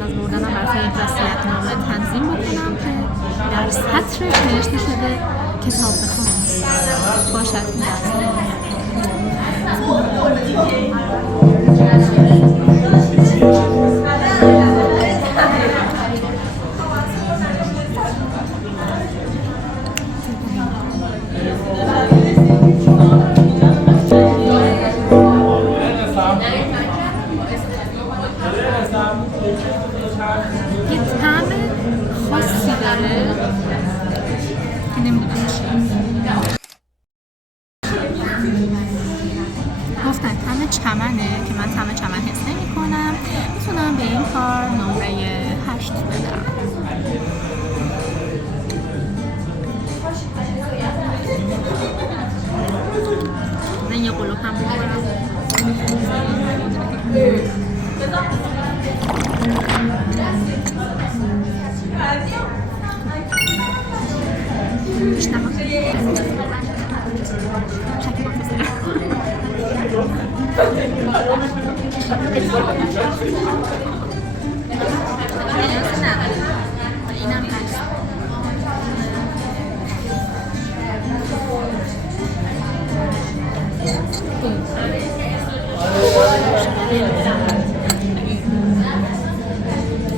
قبل از بردنم برای یک وصیت‌نامه تنظیم بکنم که در سطرش نوشته شده کتاب بخوان باشد این یه طعم خاصی داره که نمیدونم چیه. گفتن طعم چمنه که من طعم چمن حس نمی کنم. میتونم به این کار نمره 8 بدم. من یه قلوب هم بخورم. پیشنهاد شکل بفرستم. اینم هست.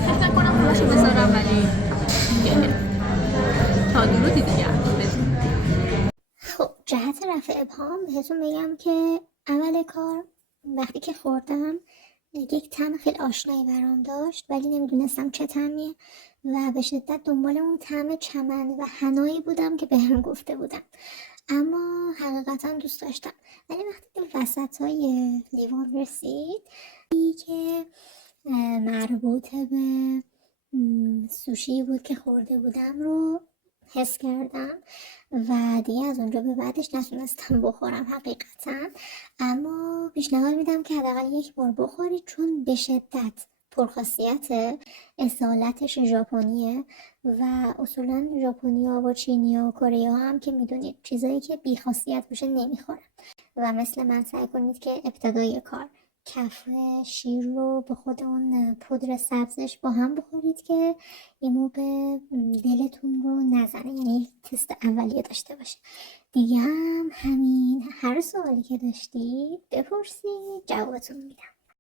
فکر نکنم روشو بذارم ولی تا درودی دیگه. خب جهت رفع ابهام بهتون بگم که اول کار وقتی که خوردم یک طعم خیلی آشنایی برام داشت ولی نمیدونستم چه طعمیه و به شدت دنبال اون طعم چمن و حنایی بودم که بهم گفته بودم، اما حقیقتا دوست داشتم. ولی وقتی که وسطای لیوان رسید که مربوط به سوشی بود که خورده بودم رو حس کردم و دیگه از اونجا به بعدش نتونستم بخورم حقیقتا. اما پیشنهاد میدم که حداقل یک بار بخورید چون به شدت پرخاصیت، اصالتش ژاپنیه و اصولا ژاپنیا و چینیا و کره‌ها هم که میدونید چیزایی که بیخاصیت باشه نمیخورن و مثل من سعی کنید که ابتدای کار کف شیر رو به خود اون پودر سبزش با هم بخورید که این موقع دلتون رو نزنه، یعنی تست اولیه داشته باشه. دیگه هم همین، هر سوالی که داشتید بپرسید جوابتون میدم.